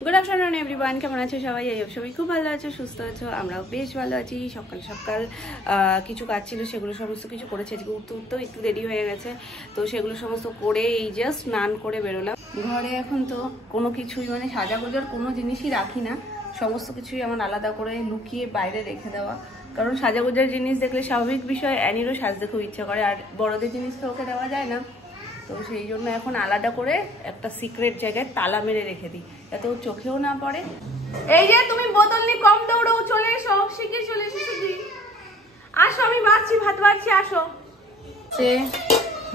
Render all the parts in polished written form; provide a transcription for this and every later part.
Good afternoon everyone, কেমন আছো সবাই? সবাই খুব ভালো আছো, সুস্থ আছো, আমরাও বেশ ভালো আছি। সকাল সকাল কিছু কাজ ছিল, সেগুলো সমস্ত কিছু করেছে। আজকে উঠতে উঠতেও একটু দেরি হয়ে গেছে, তো সেগুলো সমস্ত করে এই জাস্ট স্নান করে বেরোলাম। ঘরে এখন তো কোনো কিছুই মানে সাজাগোজার কোনো জিনিসই রাখি না, সমস্ত কিছুই আমার আলাদা করে লুকিয়ে বাইরে রেখে দেওয়া। কারণ সাজাগোজার জিনিস দেখলে স্বাভাবিক বিষয়, অ্যানিরও সাজতে খুব ইচ্ছা করে, আর বড়দের জিনিস তো ওকে দেওয়া যায় না। তো সেই জন্য এখন আলাদা করে একটা সিক্রেট জায়গায় তালা মেরে রেখে দিই, যাতে ও চোখেও না পড়ে। এই যে তুমি বোতল নিয়ে কম দৌড়াও, চলে এসো, শিগগির চলে এসো, শিগগির আসো, আমি বাড়ছি, ভাত বাড়ছি, আসো।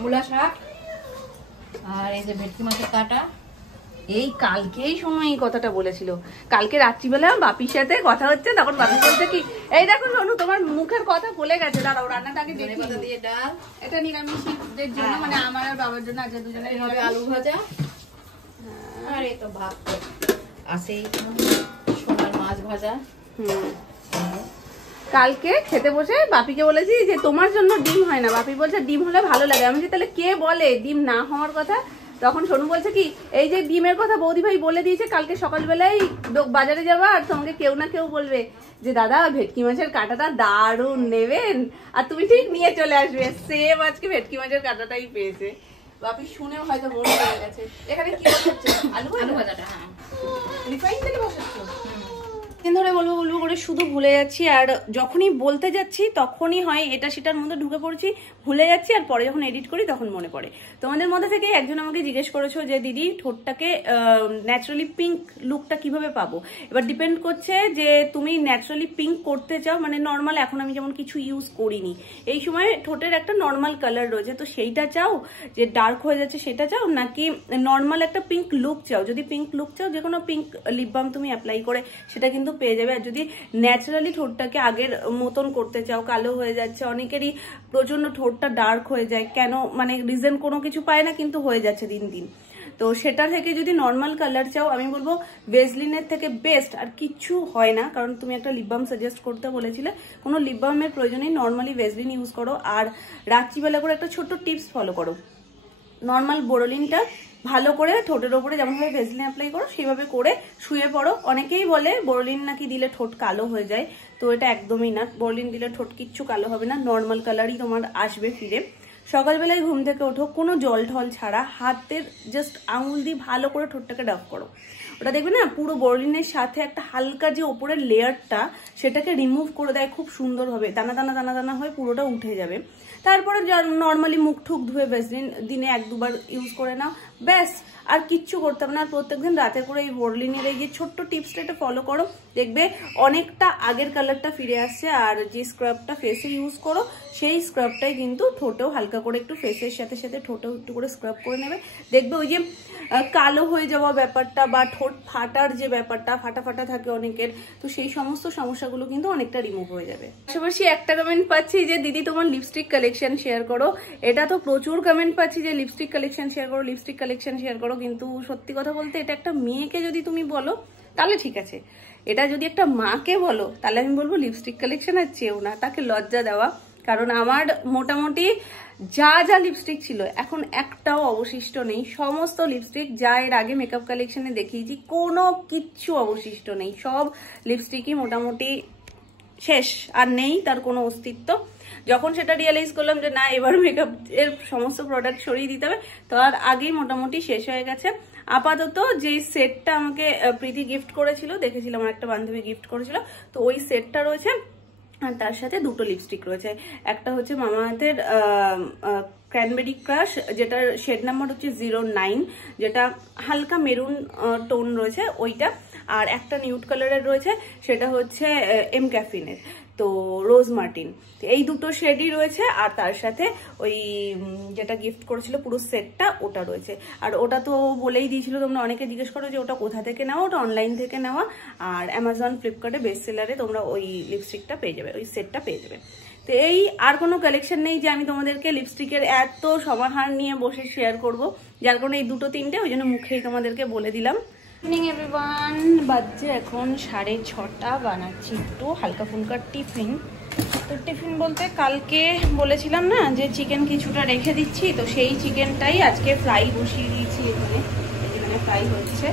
মূলা শাক আর এই যে ভেটকি মাছের কাটা। এই কালকেই সময় এই কথাটা বলেছিল, কালকে রাত্রিবেলা বাপির সাথে কথা হচ্ছে, তখন বাপি বলছে কি, এই দেখো সোনু তোমার মুখের কথা বলে গেছে, দাঁড়াও রান্নাটা আগে দেখি। পাতা দিয়ে ডাল, এটা নিরামিষদের জন্য, মানে আমার আর বাবার জন্য আজকে দুজনের হবে আলু ভাজা, আর এই তো ভাত আছেই, সোনার মাছ ভাজা। কালকে খেতে বসে বাপিকে বলেছি যে তোমার জন্য ডিম হয় না, বাপি বলছে ডিম হলে ভালো লাগে। আমি যে তাহলে কে বলে ডিম না হওয়ার কথা? তখন সোনু বলছে কি, এই যে ডিমের কথা বৌদি ভাই বলে দিয়েছে, কালকে সকালবেলায় বাজারে যাবা আর তোমাকে কেউ না কেউ বলবে যে দাদা ভেটকি মাছের কাঁটাটা দারুণ নেবেন, আর তুমি ঠিক নিয়ে চলে আসবে। সেম আজকে ভেটকি মাছের কাঁটাটাই পেয়েছে। বাপি শুনেও হয়তো মনে হয়ে গেছে। এখানে কি বসাচ্ছে? আলু ভাজাটা। হ্যাঁ, রিফাইন তেলে বসাচ্ছ? দিন ধরে বলবো বলবো করে শুধু ভুলে যাচ্ছি, আর যখনই বলতে যাচ্ছি তখনই হয় এটা সেটার মধ্যে ঢুকে পড়ছি, ভুলে যাচ্ছি, আর পরে যখন এডিট করি তখন মনে পড়ে। তোমাদের মধ্যে থেকে একজন আমাকে জিজ্ঞেস করেছো যে দিদি ঠোঁটটাকে ন্যাচারালি পিঙ্ক লুকটা কিভাবে পাবো। এবার ডিপেন্ড করছে যে তুমি ন্যাচারালি পিঙ্ক করতে চাও, মানে নর্মাল, এখন আমি যেমন কিছু ইউজ করিনি, এই সময় ঠোঁটের একটা নর্মাল কালার রয়েছে, তো সেইটা চাও যে ডার্ক হয়ে যাচ্ছে সেটা চাও, নাকি নর্মাল একটা পিঙ্ক লুক চাও? যদি পিঙ্ক লুক চাও, যে কোনো পিঙ্ক লিপ বাম তুমি অ্যাপ্লাই করে সেটা কিন্তু পেয়ে যাবে। আর যদি ন্যাচারালি ঠোঁটটাকে আগের মতন করতে চাও, কালো হয়ে যাচ্ছে, অনেকেরই প্রচন্ড ঠোঁটটা ডার্ক হয়ে যায়, কেন মানে রিজন কোনো কিছু পায় না, কিন্তু হয়ে যাচ্ছে দিন দিন, তো সেটা থেকে যদি নর্মাল কালার চাও, আমি বলবো ভেজলিনের থেকে বেস্ট আর কিছু হয় না। কারণ তুমি একটা লিপ বাম সাজেস্ট করতে বলেছিলে, কোনো লিপ বামের প্রয়োজনেই, নর্মালি ভেজলিন ইউজ করো। আর রাত্রিবেলা করে একটা ছোট্ট টিপস ফলো করো, নর্মাল বোরোলিনটা ভালো করে ঠোঁটের ওপরে যেমনভাবে ভেজলিন অ্যাপ্লাই করো সেভাবে করে শুয়ে পড়ো। অনেকেই বলে বোরোলিন নাকি দিলে ঠোঁট কালো হয়ে যায়, তো এটা একদমই না, বোরোলিন দিলে ঠোঁট কিচ্ছু কালো হবে না, নর্মাল কালারই তোমার আসবে ফিরে। সকালবেলায় ঘুম থেকে ওঠো, কোনো জল ঠল ছাড়া হাতের জাস্ট আঙুল দিয়ে ভালো করে ঠোঁটটাকে ডাব করো। ওটা দেখবে না পুরো বোরোলিনের সাথে একটা হালকা যে ওপরের লেয়ারটা সেটাকে রিমুভ করে দেয় খুব সুন্দরভাবে, দানা দানা দানা দানা হয়ে পুরোটা উঠে যাবে। তারপরে নর্মালি মুখ ঠুক ধুয়ে ভেজলিন দিনে 1-2 বার ইউজ করে নাও, ব্যাস, আর কিচ্ছু করতে হবে না। আর প্রত্যেকদিন রাতে করে এই বোরোলিনের এই যে ছোট্ট টিপসটা এটা ফলো করো, দেখবে অনেকটা আগের কালারটা ফিরে আসছে। আর যে স্ক্রাবটা ফেসে ইউজ করো সেই স্ক্রাবটাই কিন্তু ঠোঁটেও হালকা করে একটু ফেসের সাথে সাথে ঠোঁটেও একটু করে স্ক্রাব করে নেবে, দেখবে ওই যে কালো হয়ে যাওয়া ব্যাপারটা বা ঠোঁট ফাটার যে ব্যাপারটা, ফাটা ফাটা থাকে অনেকের, তো সেই সমস্ত সমস্যাগুলো কিন্তু অনেকটা রিমুভ হয়ে যাবে। পাশাপাশি একটা কমেন্ট পাচ্ছি যে দিদি তোমার লিপস্টিক কালেকশন শেয়ার করো, এটা তো প্রচুর কমেন্ট পাচ্ছি যে লিপস্টিক কালেকশন শেয়ার করো, লিপস্টিক কালেকশন শেয়ার করো, কিন্তু সত্যি কথা বলতে এটা একটা মেয়েকে যদি তুমি বলো তাহলে ঠিক আছে, এটা যদি একটা মাকে বলো তাহলে আমি বলবো লিপস্টিক কালেকশন আর চেয়েও না, তাকে লজ্জা দেওয়া। কারণ আমার মোটামুটি যা যা লিপস্টিক ছিল এখন একটাও অবশিষ্ট নেই, সমস্ত লিপস্টিক যা এর আগে মেকআপ কালেকশনে দেখিয়েছি কোনো কিচ্ছু অবশিষ্ট নেই, সব লিপস্টিকই মোটামুটি শেষ, আর নেই তার কোনো অস্তিত্ব। যখন সেটা রিয়েলাইজ করলাম যে না এবার মেকআপ এর সমস্ত প্রোডাক্ট সরিয়ে দিতে হবে, তার আগেই মোটামুটি শেষ হয়ে গেছে। আপাতত যে সেটটা আমাকে প্রীতি গিফট করেছিল, দেখেছিলাম আমার একটা বান্ধবী গিফট করেছিল, তো ওই সেটটা রয়েছে, আর তার সাথে 2টো লিপস্টিক রয়েছে। একটা হচ্ছে মামা আর্থের ক্র্যানবেরি ক্রাশ, যেটার শেড নাম্বার হচ্ছে 09, যেটা হালকা মেরুন টোন রয়েছে ওইটা, আর একটা নিউড কালারের রয়েছে সেটা হচ্ছে এম ক্যাফিনের, তো রোজ মার্টিন, এই 2টো শেডই রয়েছে। আর তার সাথে ওই যেটা গিফট করেছিল পুরো সেটটা ওটা রয়েছে। আর ওটা তো বলেই দিয়েছিল, তোমরা অনেকে জিজ্ঞেস করো যে ওটা কোথা থেকে নেওয়া, ওটা অনলাইন থেকে নেওয়া, আর অ্যামাজন ফ্লিপকার্টে বেস্ট সেলারে তোমরা ওই লিপস্টিকটা পেয়ে যাবে, ওই সেটটা পেয়ে যাবে। তো এই আর কোনো কালেকশন নেই যে আমি তোমাদেরকে লিপস্টিকের এত সমাহার নিয়ে বসে শেয়ার করব, যার কারণে এই 2-3টে ওই জন্য মুখেই তোমাদেরকে বলে দিলাম। ইভিনিং এভরিওয়ান, বাজছে এখন 6:30, বানাচ্ছি একটু হালকা ফুলকা টিফিন। তো টিফিন বলতে কালকে বলেছিলাম না যে চিকেন কিছুটা রেখে দিচ্ছি, তো সেই চিকেনটাই আজকে ফ্রাই বসিয়ে দিয়েছি, এখানে ফ্রাই হচ্ছে।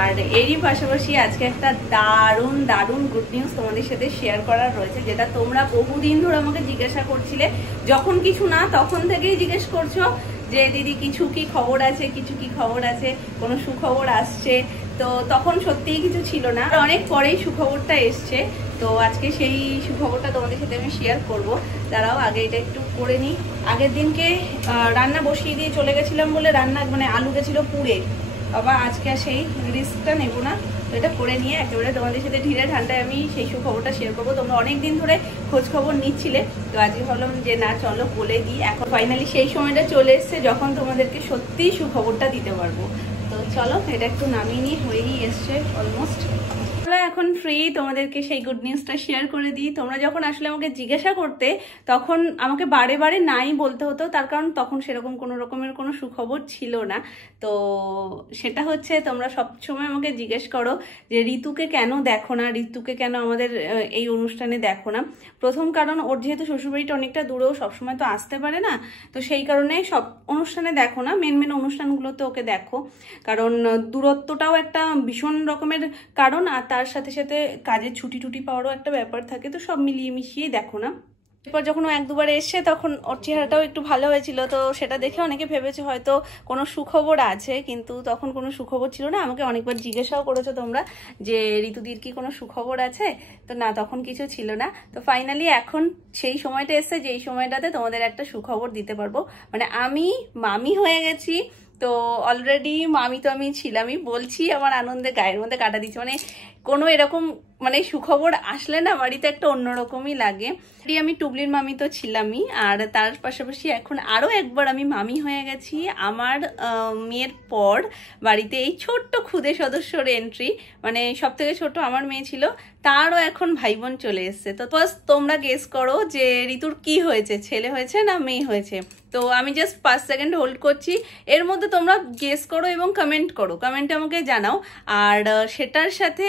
আর এরই পাশাপাশি আজকে একটা দারুণ দারুণ গুড নিউজ তোমাদের সাথে শেয়ার করার রয়েছে, যেটা তোমরা বহুদিন ধরে আমাকে জিজ্ঞাসা করছিলে। যখন কিছু না তখন থেকেই জিজ্ঞেস করছো যে দিদি কিছু কি খবর আছে, কিছু কি খবর আছে, কোনো সুখবর আসছে। তো তখন সত্যিই কিছু ছিল না, অনেক পরেই সুখবরটা এসছে। তো আজকে সেই সুখবরটা তোমাদের সাথে আমি শেয়ার করবো। দাঁড়াও আগে এটা একটু করে নিই। আগের দিনকে রান্না বসিয়ে দিয়ে চলে গেছিলাম বলে রান্না মানে আলু গেছিলো পুড়ে, আবার আজকে আর সেই রিস্কটা নেবো না। তো এটা করে নিয়ে একেবারে তোমাদের সাথে ঢিলে ঠান্ডায় আমি সেই সুখবরটা শেয়ার করবো। তোমরা অনেকদিন ধরে খোঁজ খবর নিচ্ছিলে, তো আজকে ভাবলাম যে না চলো বলে দিই। এখন ফাইনালি সেই সময়টা চলে এসছে যখন তোমাদেরকে সত্যিই সুখবরটা দিতে পারবো। তো চলো এটা একটু নামিয়ে নিয়ে হয়েই এসছে অলমোস্ট। এখন ফ্রি তোমাদেরকে সেই গুড নিউজটা শেয়ার করে দিই। তোমরা যখন আসলে আমাকে জিজ্ঞাসা করতে তখন আমাকে বারে বারে নাই বলতে হতো, তার কারণ তখন সেরকম কোনো রকমের কোনো সুখবর ছিল না। তো সেটা হচ্ছে তোমরা সবসময় আমাকে জিজ্ঞেস করো যে ঋতুকে কেন দেখো না, ঋতুকে কেন আমাদের এই অনুষ্ঠানে দেখো না। প্রথম কারণ ওর যেহেতু শ্বশুরবাড়িটা অনেকটা দূরেও সবসময় তো আসতে পারে না, তো সেই কারণে সব অনুষ্ঠানে দেখো না, মেন মেন অনুষ্ঠানগুলোতে ওকে দেখো। কারণ দূরত্বটাও একটা ভীষণ রকমের কারণ, আর তার সাথে সাথে কাজের ছুটি টুটি পাওয়ারও একটা ব্যাপার থাকে। তো সব মিলিয়ে মিশিয়েই দেখো না। এরপর যখন ও এক দুবার এসছে তখন ওর চেহারাটাও একটু ভালো হয়েছিল, তো সেটা দেখে অনেকে ভেবেছে হয়তো কোনো সুখবর আছে, কিন্তু তখন কোনো সুখবর ছিল না। আমাকে অনেকবার জিজ্ঞাসাও করেছো তোমরা যে ঋতুদির কি কোনো সুখবর আছে, তো না তখন কিছু ছিল না। তো ফাইনালি এখন সেই সময়টা এসছে যেই সময়টাতে তোমাদের একটা সুখবর দিতে পারবো। মানে আমি মামি হয়ে গেছি। তো অলরেডি মামি তো আমি ছিলামই, বলছি আমার আনন্দে গায়ের মধ্যে কাটা দিচ্ছি। মানে কোনো এরকম মানে সুখবর আসলে না বাড়িতে একটা অন্যরকমই লাগে। আমি টুবলির মামি তো ছিলামই, আর তার পাশাপাশি এখন আরও একবার আমি মামি হয়ে গেছি। আমার মেয়ের পর বাড়িতে এই ছোট্ট ক্ষুদে সদস্যর এন্ট্রি, মানে সব থেকে ছোট আমার মেয়ে ছিল, তারও এখন ভাই বোন চলে এসছে। তো ফার্স্ট তোমরা গেস করো যে ঋতুর কি হয়েছে, ছেলে হয়েছে না মেয়ে হয়েছে। তো আমি জাস্ট 5 সেকেন্ড হোল্ড করছি, এর মধ্যে তোমরা গেস করো এবং কমেন্ট করো, কমেন্টে আমাকে জানাও। আর সেটার সাথে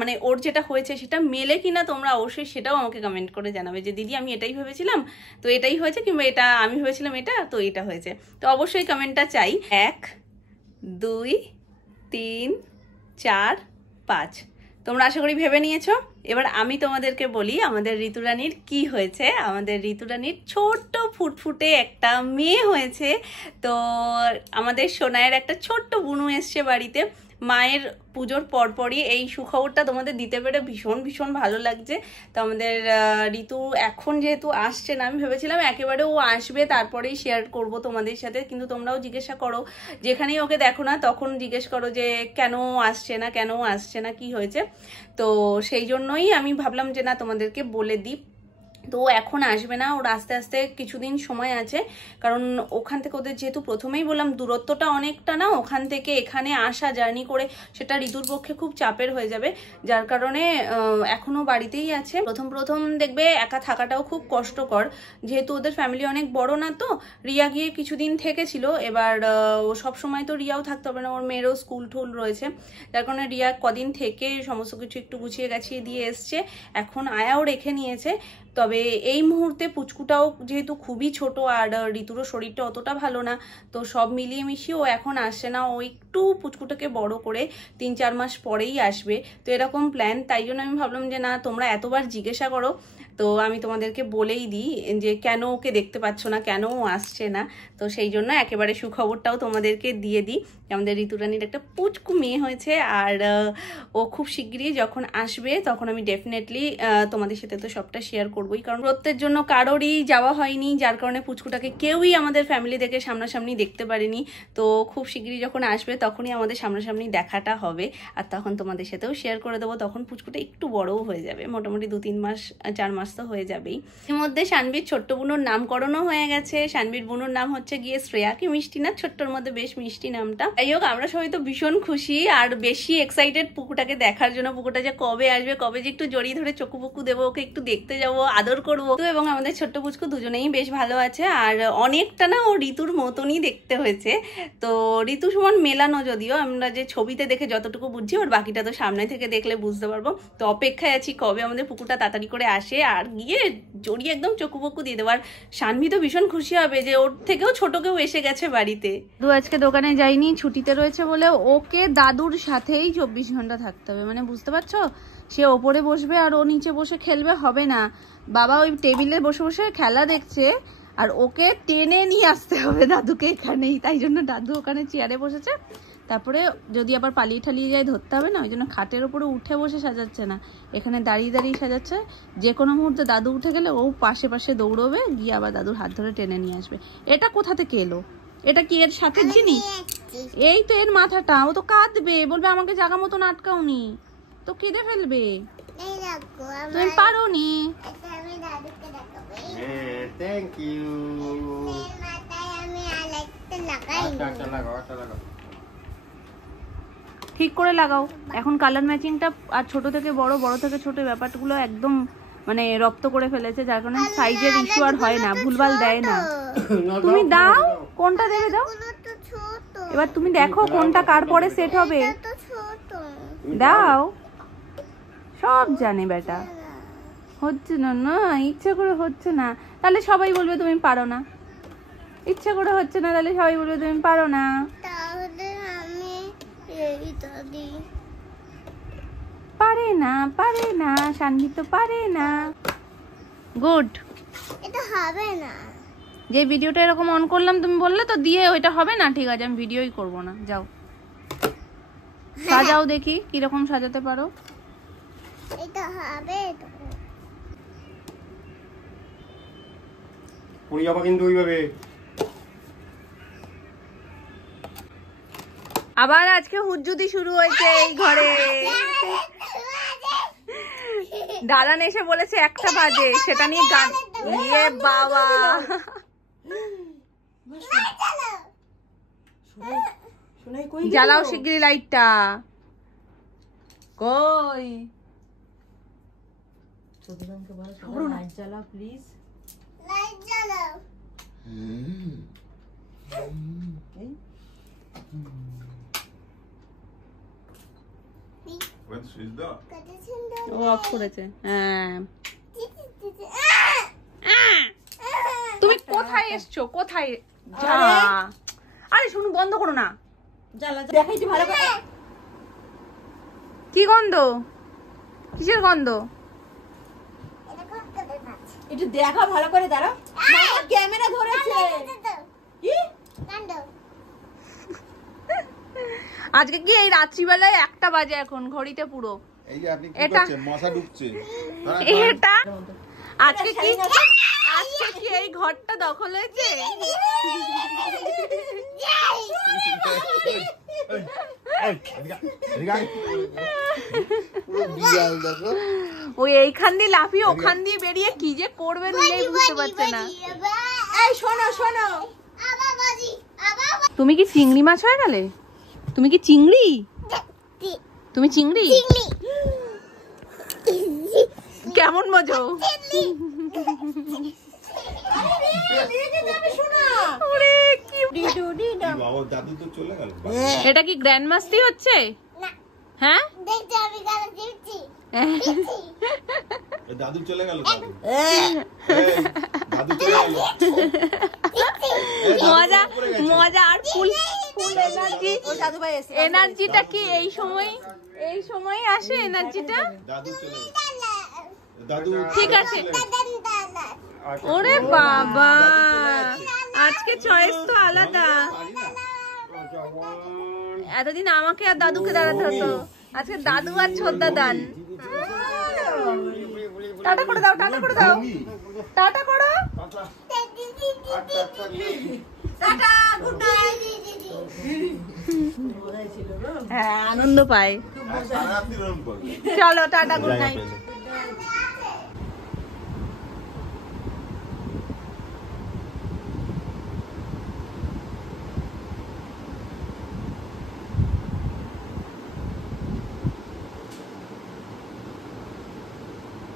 মানে ওর যেটা হয়েছে সেটা মেলে কিনা তোমরা অবশ্যই সেটাও আমাকে কমেন্ট করে জানাবে যে দিদি আমি এটাই ভেবেছিলাম তো এটাই হয়েছে, কিংবা এটা আমি ভেবেছিলাম এটা তো এটা হয়েছে। তো অবশ্যই কমেন্টটা চাই। 1 2 3 4 5 তোমরা আশা করি ভেবে নিয়েছো। এবার আমি তোমাদেরকে বলি আমাদের ঋতুরানীর কি হয়েছে। আমাদের ঋতুরানীর ছোট্ট ফুটফুটে একটা মেয়ে হয়েছে। তো আমাদের সোনায়ের একটা ছোট্ট বুনু এসছে বাড়িতে। মায়ের পুজোর পরপরই এই সুখবরটা তোমাদের দিতে পেরে ভীষণ ভীষণ ভালো লাগছে। তো আমাদের ঋতু এখন যেহেতু আসছে না, আমি ভেবেছিলাম একেবারে ও আসবে তারপরেই শেয়ার করব তোমাদের সাথে, কিন্তু তোমরাও জিজ্ঞাসা করো, যেখানেই ওকে দেখো না তখন জিজ্ঞেস করো যে কেন আসছে না, কেন আসছে না, কি হয়েছে। তো সেই জন্যই আমি ভাবলাম যে না তোমাদেরকে বলে দিই। তো এখন আসবে না, ওর আস্তে আস্তে কিছুদিন সময় আছে। কারণ ওখান থেকে ওদের যেহেতু প্রথমেই বললাম দূরত্বটা অনেকটা না, ওখান থেকে এখানে আসা জার্নি করে সেটা ঋতুর পক্ষে খুব চাপের হয়ে যাবে, যার কারণে এখনো বাড়িতেই আছে। প্রথম দেখবে একা থাকাটাও খুব কষ্টকর, যেহেতু ওদের ফ্যামিলি অনেক বড় না। তো রিয়া গিয়ে কিছুদিন থেকেছিল, এবার ও সবসময় তো রিয়াও থাকতে হবে না, ওর মেয়েরও স্কুল টুল রয়েছে, যার কারণে রিয়া কদিন থেকে সমস্ত কিছু একটু গুছিয়ে গাছিয়ে দিয়ে এসছে। এখন আয়াও রেখে নিয়েছে। তবে এই মুহূর্তে পুচকুটাও যেহেতু খুবই ছোট আর ঋতুরও শরীরটা অতটা ভালো না, তো সব মিলিয়ে মিশিয়ে ও এখন আসছে না। ও একটু পুচকুটাকে বড় করে 3-4 মাস পরেই আসবে, তো এরকম প্ল্যান। তাই জন্য আমি ভাবলাম যে না তোমরা এতবার জিজ্ঞাসা করো, তো আমি তোমাদেরকে বলেই দিই যে কেন ওকে দেখতে পাচ্ছ না, কেন ও আসছে না। তো সেই জন্য একেবারে সুখবরটাও তোমাদেরকে দিয়ে দিই, আমাদের ঋতুরানীর একটা পুচকু মেয়ে হয়েছে। আর ও খুব শিগগিরই যখন আসবে তখন আমি ডেফিনেটলি তোমাদের সাথে তো সবটা শেয়ার করবোই, কারণ প্রত্যেকের জন্য কারোরই যাওয়া হয়নি, যার কারণে পুচকুটাকে কেউই আমাদের ফ্যামিলি থেকে সামনাসামনি দেখতে পারেনি। তো খুব শিগগিরই যখন আসবে তখনই আমাদের সামনাসামনি দেখাটা হবে, আর তখন তোমাদের সাথেও শেয়ার করে দেবো। তখন পুচকুটা একটু বড়ও হয়ে যাবে, মোটামুটি 2-3 মাস 4 মাস তো হয়ে যাবেই। এর মধ্যে শানবীর ছোট্ট বুনুর নামকরণও হয়ে গেছে। শানবীর বুনুর নাম হচ্ছে গিয়ে শ্রেয়া, কি মিষ্টি না, ছোট্টর মধ্যে বেশ মিষ্টি নামটা। যাই হোক আমরা সবাই তো ভীষণ খুশি আর বেশি এক্সাইটেড পুকুটাকে দেখার জন্য, পুকুটা যে কবে আসবে, কবে যে একটু জড়িয়ে ধরে চকু পুকু দেবো, ওকে একটু দেখতে যাবো, আদর করবো। তো এবং আমাদের ছোট্ট পুচকু দুজনেই বেশ ভালো আছে, আর অনেকটা না ও ঋতুর মতনই দেখতে হয়েছে। তো ঋতু সমান মেলানো সাজানো, যদিও আমরা যে ছবিতে দেখে যতটুকু বুঝছি, ওর বাকিটা তো সামনে থেকে দেখলে বুঝতে পারবো। তো অপেক্ষায় আছি কবে আমাদের পুকুরটা তাড়াতাড়ি করে আসে আর গিয়ে জড়িয়ে একদম চকুপকু দিয়ে দেবো। আর সানভি তো ভীষণ খুশি হবে যে ওর থেকেও ছোট কেউ এসে গেছে বাড়িতে। আজকে দোকানে যাইনি, ছুটিতে রয়েছে বলে ওকে দাদুর সাথেই 24 ঘন্টা থাকতে হবে। মানে বুঝতে পারছো, সে ওপরে বসবে আর ও নিচে বসে খেলবে হবে না। বাবা ওই টেবিলে বসে বসে খেলা দেখছে আর ওকে টেনে নিয়ে আসতে হবে দাদুকে এখানেই। তাই জন্য দাদু ওখানে চেয়ারে বসেছে। তারপরে যদি আবার পালিয়ে ঠালিয়ে যায় ধরতে হবে না, ওই জন্য খাটের উপরে উঠে বসে সাজাচ্ছে না, এখানে দাঁড়িয়ে দাঁড়িয়ে সাজাচ্ছে। যে কোনো মুহূর্তে দাদু উঠে গেলে ও পাশে পাশে দৌড়বে, গিয়ে আবার দাদুর হাত ধরে টেনে নিয়ে আসবে। এটা কোথা থেকে এলো? এটা কি এর সাথে জিনিস? এই তো এর মাথাটা, ও তো কাঁদবে, বলবে আমাকে জায়গা মতন আটকাওনি, তো কেঁদে ফেলবে। তুমি পারো নি। Thank you. ঠিক করে লাগাও। এখন কালার ম্যাচিংটা আর ছোট থেকে বড়, বড় থেকে ছোট ব্যাপারগুলো একদম মানে রপ্ত করে ফেলেছে, যার কারণে সাইজের ইস্যু আর হয় না, ভুলভাল দেয় না। তুমি দাও, কোনটা দেবে দাও। এবার তুমি দেখো কোনটা কার পরে সেট হবে, দাও। সব জানে বেটা। হচ্ছে না, না ইচ্ছা করে হচ্ছে না, তাহলে সবাই বলবে তুমি পারো না। ইচ্ছা করে হচ্ছে না, তাহলে সবাই বলবে তুমি পারো না। পারে না, পারে না, সানভি তো পারে না। গুড। এটা হবে না। যে ভিডিওটা এরকম অন করলাম তুমি বললে তো দিয়ে ওইটা হবে না, ঠিক আছে আমি ভিডিওই করব না। যাও সাজাও, দেখি কিরকম সাজাতে পারো। এটা হবে তো। পড়ে যাবা কিন্তু ওইভাবে। আবার আজকে হুজ্জুতি শুরু হয়েছে এই ঘরে। দালান এসে বলেছে 1টা বাজে, সেটা নিয়ে গান। ইয়ে বাবা, জ্বালাও শিগগিরই লাইটটা। কই লাইট জ্বালাও প্লিজ। লাইট জ্বালাও। ও অফ করেছে। হ্যাঁ তুমি কোথায় এসছো? কোথায়? যা। আরে শুনুন, বন্ধ করো না। দেখাইছি ভালো করে। কি গন্ধ? কিসের গন্ধ? একটু দেখা ভালো করে, দাঁড়াও। মামা ক্যামেরা ধরেছে। কি কাণ্ড। আজকে কি এই রাত্রিবেলায় 1টা বাজে এখন ঘড়িতে পুরো। এই যে আপনি কি করছেন? মশা ঢুকছে। এটা আজকে কি, আজকে কি এই ঘরটা দখল হয়েছে? ওই এইখান দিয়ে লাফিয়ে ওখান দিয়ে বেরিয়ে কি যে করবে নিজেই বুঝতে পারছে না। এই শোনো শোনো, তুমি কি চিংড়ি মাছ হয়ে গেলে? তুমি কি চিংড়ি? তুমি চিংড়ি? কেমন মজা। এটা কি গ্র্যান্ড মাস্তি হচ্ছে? হ্যাঁ দাদু চলে গেল। মজা মজা আর ফুল ফুল এনার্জি। এনার্জিটা কি এই সময় আসে এনার্জিটা? ঠিক আছে। ওরে বাবা, আজকে চয়েস তো আলাদা। এতদিন আমাকে আর দাদুকে দাঁড়াতে হতো, আজকে দাদু আর ছোদ্দা দান। টাটা করে দাও, টাটা করে দাও, টাটা করো। হ্যাঁ আনন্দ পায়। চলো টাটা, গুড নাইট।